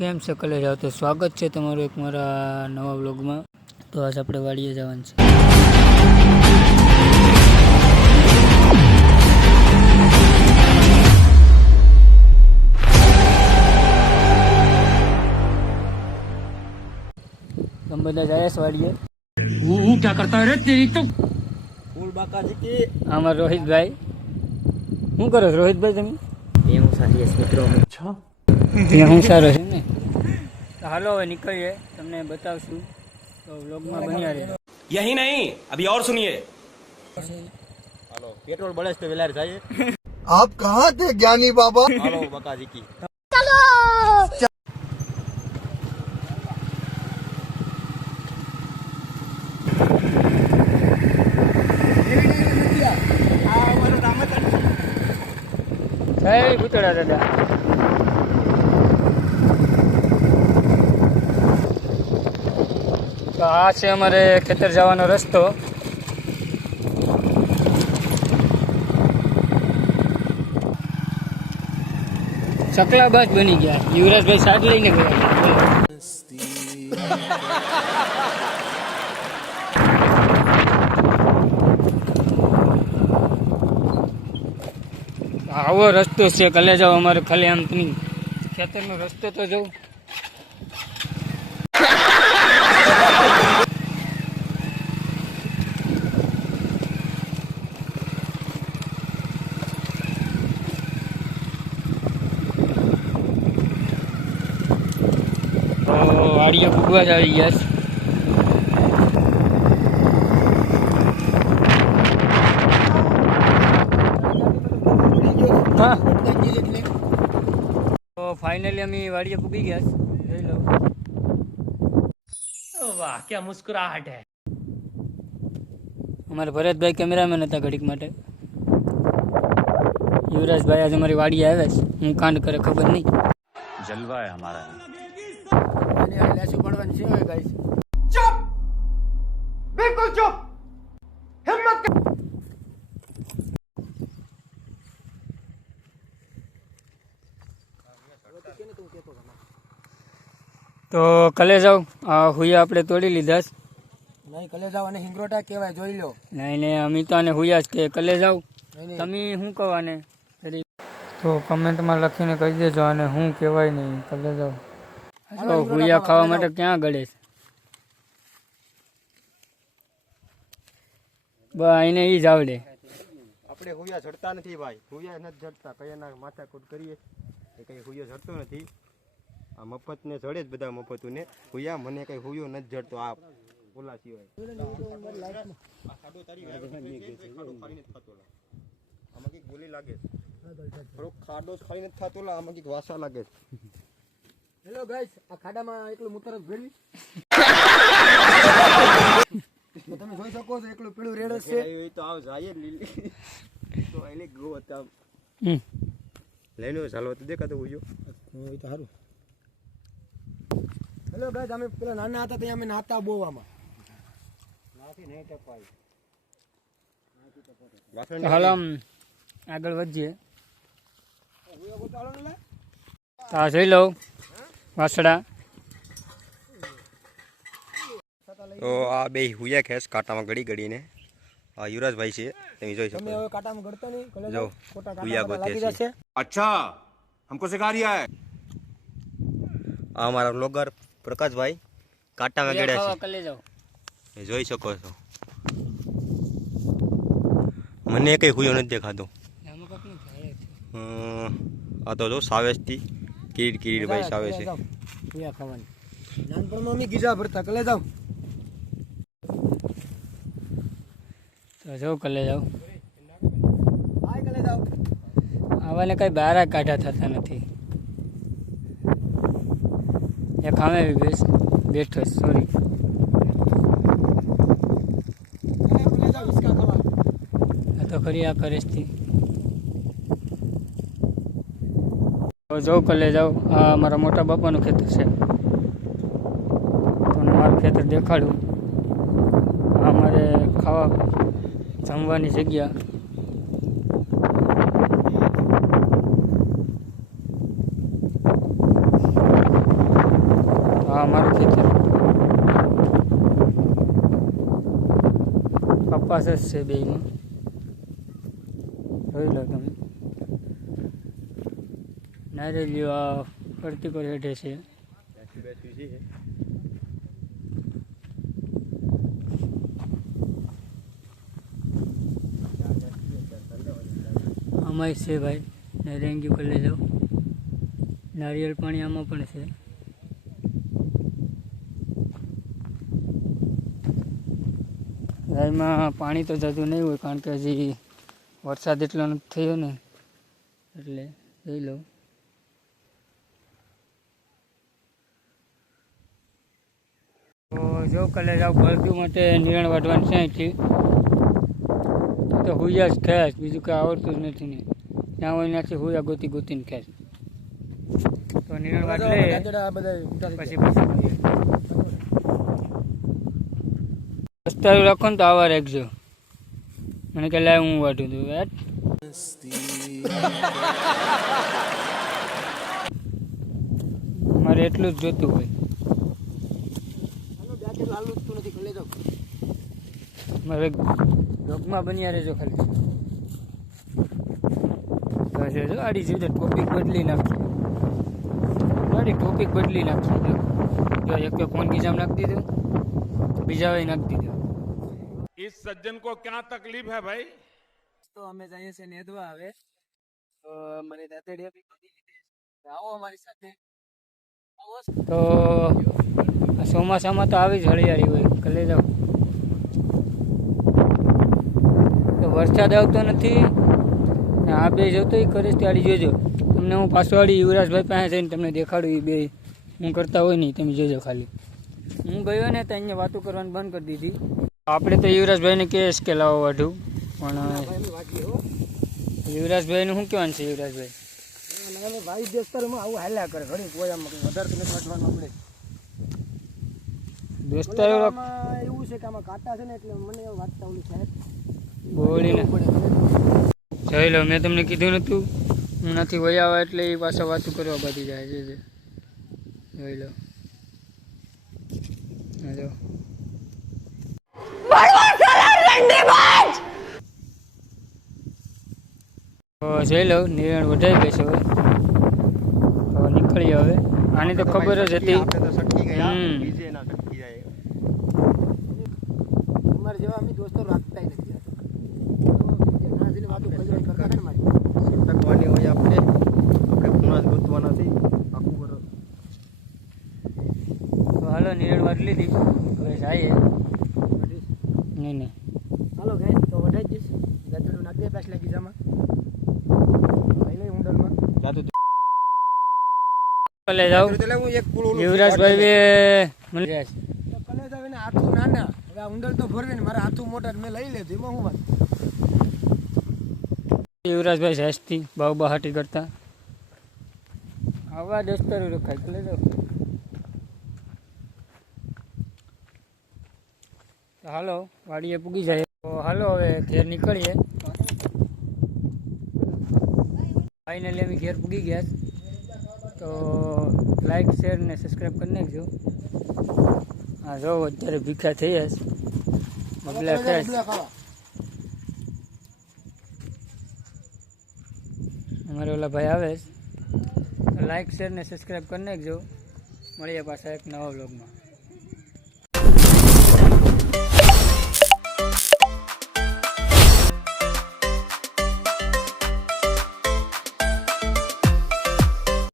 કેમ છે કલે આવતો તો સ્વાગત છે તમારું એક મારા નવા બ્લોગમાં તો આજ આપણે વાડીએ જવાનું છે. તમે બધા જાય છે વાડીએ? ફૂલ બાકાજી કે આમાં રોહિતભાઈ. શું કરો છો રોહિતભાઈ તમે? હું સાથી મિત્રો. ત્યાં હું સારો છે ને? તો हालो हमें निकलिए तुमने बताशु तो लोग बनिया रहे यही नहीं अभी और सुनिए। हेलो पेट्रोल बड़े से बेलार जाइए। आप कहाँ थे ज्ञानी बाबा? हेलो बका जी की। चलो। जय भूतड़ा दादा। આ છે અમારે ખેતર જવાનો રસ્તો. ચકલાબાજ બની ગયા. યુવરાજભાઈ સાડ લઈને ગયા. આવો રસ્તો છે કલે જાઓ અમારે ખાલી આમ ખેતરનો રસ્તો તો જવું વાડિયા ફૂગવા જ આવી ગયા છે હા તો ફાઇનલી અમે વાડીએ પૂગી ગયા છે. જોઈ લો वाह क्या मुस्कुराहट है અમારા ભરતભાઈ કેમેરામેન હતા ઘડીક માટે યુવરાજભાઈ આજે અમારી વાડી આવ્યા છે હું કાંડ કરે ખબર નહીં ભણવાની હવે લેસું ભણવાની છે. હવે ગાઈસ ચૂપ! બિલકુલ ચૂપ! હિંમત તો કલેજાવ હુયા આપણે તોડી લીધા છે. નહીં કલેજાવ અને હિંગરોટા કહેવાય જોઈ લો. નહીં નહીં અમે તો આને હુયા જ કે કલેજાવ તમે શું કહો આને? તો કમેન્ટમાં લખીને કહી દેજો અને હું કહેવાય નહીં. કલેજાવ હુયા ખાવા માટે ક્યાં ગળે છે? બસ આઈને ઈ જ આવડે. આપણે હુયા ચડતા નથી ભાઈ. હુયા નથી ચડતા માથા માથાકૂટ કરીએ. એ કઈ હુયો ચડતો નથી. આ મફત ને ચડે જ બધા મફતું ને હુયા મને કઈ હુયો નથી જડતો. આ ઓલા સિવાય. થતો લા. આમાં કંઈક ગોલી લાગે છે. થોડોક ખાડો ખાઈ નથી થતો લા, આમાં કંઈક વાસા લાગે છે. હેલો ગાઈસ આ ખાડામાં એકલું મૂતર જ ભેળવી તો તમે જોઈ શકો છો એકલું પીળું રેડ છે. એ તો આવ જાય લીલી. તો એને ગો હતા. લઈને ચાલવા તો દેખાતો હુયો એ તો સારું હેલો ગાઈસ અમે પેલા નાના હતા ત્યાં અમે નાતા બોવામાં. આમાં નહીં ટપાઈ હાલો આગળ વધીએ. આ જોઈ લઉં. વાસડા તો આ બે હુયા ખેસ કાંટામાં ગળી ગળીને આ યુવરાજભાઈ છે તમે જોઈ તમે શકો હવે કાંટામાં ગળતા નહીં કલે જો, જાઓ ખોટા હુયા કાંટા ગોતે લાગી છે. જશે अच्छा हमको सिखा रिया है આ અમારા બ્લોગર પ્રકાશભાઈ કાંટામાં ગળ્યા ખાવા કલે જાઓ છે એ જોઈ શકો છો મને કઈ હુયો નથી દેખાતો આમાં કાંઈક નહીં થાય. અમ, આ તો જો સાવેશથી કીડ કીડ ભાઈ આવે છે. હુયા ખાવાની. નાનપણમાં અમે ગીજા ભરતા કલે જાવ તો જો કલે જાવ હાય કલે જાવ આવાને કઈ બહાર કાઢા થતા નથી. એ ખામે બી બેસ બેઠો સોરી તો ખરી આ પરિસ્થિતિ તો જો કલે જાઓ આ મારા મોટા બાપાનું ખેતર છે. તમને મારું ખેતર દેખાડું. આ મારે ખાવા જમવાની જગ્યા. આ મારું ખેતર. કપાસ જ છે બેનું જોઈ લો તમે. નારેલીઓ આ પડતી પર હેઠે છે. બેસી છે ભાઈ. નારંગી જાઓ. નારિયેળ પાણી આમાં પણ છે. ગાયમાં પાણી તો જતું નહીં હોય, કારણ કે હજી વરસાદ એટલો થયો ને. એટલે જોઈ લઉં તો જો કલે જાવ ભરતું માટે નિરણ વાઢવાનું છે અહીંથી. તો હુયા જ ખેંચ બીજું કાંઈ આવડતું જ નથી ને. ત્યાં હોય ત્યાંથી હુયા ગોતી ગોતીને ખેંચ તો નિરણ વાટ લે આ બધા ઊંટા પછી કરીએ રાખો ને તો આવા રાખજો. મને કે લાય હું વાટું છું વેટ મારે એટલું જ જોતું હોય હાલો, બે કિલો હાલું જ તું નથી કરી લેજો મારે ડોકમાં બન્યા રહેજો ખાલી તો છે જો આડી જોજો ટોપિક બદલી નાખી આડી ટોપિક બદલી નાખી જો જો એક તો ફોન ગીજામ નાખી દીધું બીજા ભાઈ નાખી દીધું इस सज्जन को क्या तकलीफ है भाई તો અમે જઈએ છીએ નેદવા હવે તો મને દાંતેડી આપી ગોતી લીધી છે. આવો અમારી સાથે આવો તો આ ચોમાસામાં તો આવી જ હળિયાળી હોય કલે જાઓ તો વરસાદ આવતો નથી. આ બે જોતો એ કરે ત્યારે જોજો. તમને હું પાછો વાળી યુવરાજભાઈ પાસે જઈને તમને દેખાડું એ બે. હું કરતા હોય નહીં તમે જોજો ખાલી. હું ગયો ને તો અહીંયા વાતો કરવાની બંધ કરી દીધી. આપણે તો યુવરાજભાઈને કહીશ કે લાવો વાઢું. પણ યુવરાજભાઈનું શું કહેવાનું છે યુવરાજભાઈ? ભાઈ દોસ્તારોમાં આવું હાલ્યા કરે. ઘણી કોઈ વધારે તો નથી વાંચવાનું આપણે. દોસ્તારો એવું છે કે આમાં કાંટા છે ને એટલે મને વાંચતા ઓલું સાહેબ બોલીને જોઈ લો મેં તમને કીધું નતું. હું નથી વયા આવ્યા એટલે એ પાછા વાતું કરવા બધી જાય છે જોઈ લો. હા જો. જોઈ લો નિરણ વધારી ગઈ છે હવે નીકળી હવે. આની તો ખબર જ હતી. હમ. અમારે જેવા અમે દોસ્તો રાખતા નથી ના જઈને વાતો કરી કરતા ને મારી સટકવાની હોય આપણે આપણે ખૂણા જ ગોતવાના છે આખું કરો તો હાલો નિરણ વાટ લીધી હવે જઈએ નહીં નહીં હાલો ગાઈસ તો વઢાઈ જઈશ. ગાજડું નાખી દે પાછલા ગીઝામાં ભલે જાઉં. યુવરાજભાઈ મને રહ્યા છે. તો કલેજ આવે ને હાથું નાના. હવે આ ઊંડલ તો ભરવી ને મારા હાથું મોટા મેં લઈ લીધું એમાં હું વાત યુવરાજભાઈ સાહેબથી બાવ બહાટી કરતા. આવા દોસ્તારો રખાય કલે જાઓ હાલો વાડીએ પૂગી જાય. તો હાલો હવે ઘેર નીકળીએ. ફાઇનલી અમે ઘેર પૂગી ગયા. તો લાઈક શેર ને સબસ્ક્રાઈબ કરી નાખજો. હા જો અત્યારે ભીખા થઈ જશે બગલા થાય અમારે ઓલા ભાઈ આવે છે. લાઈક શેર ને સબસ્ક્રાઈબ કરી નાખજો. મળીએ પાછા એક નવા બ્લોગમાં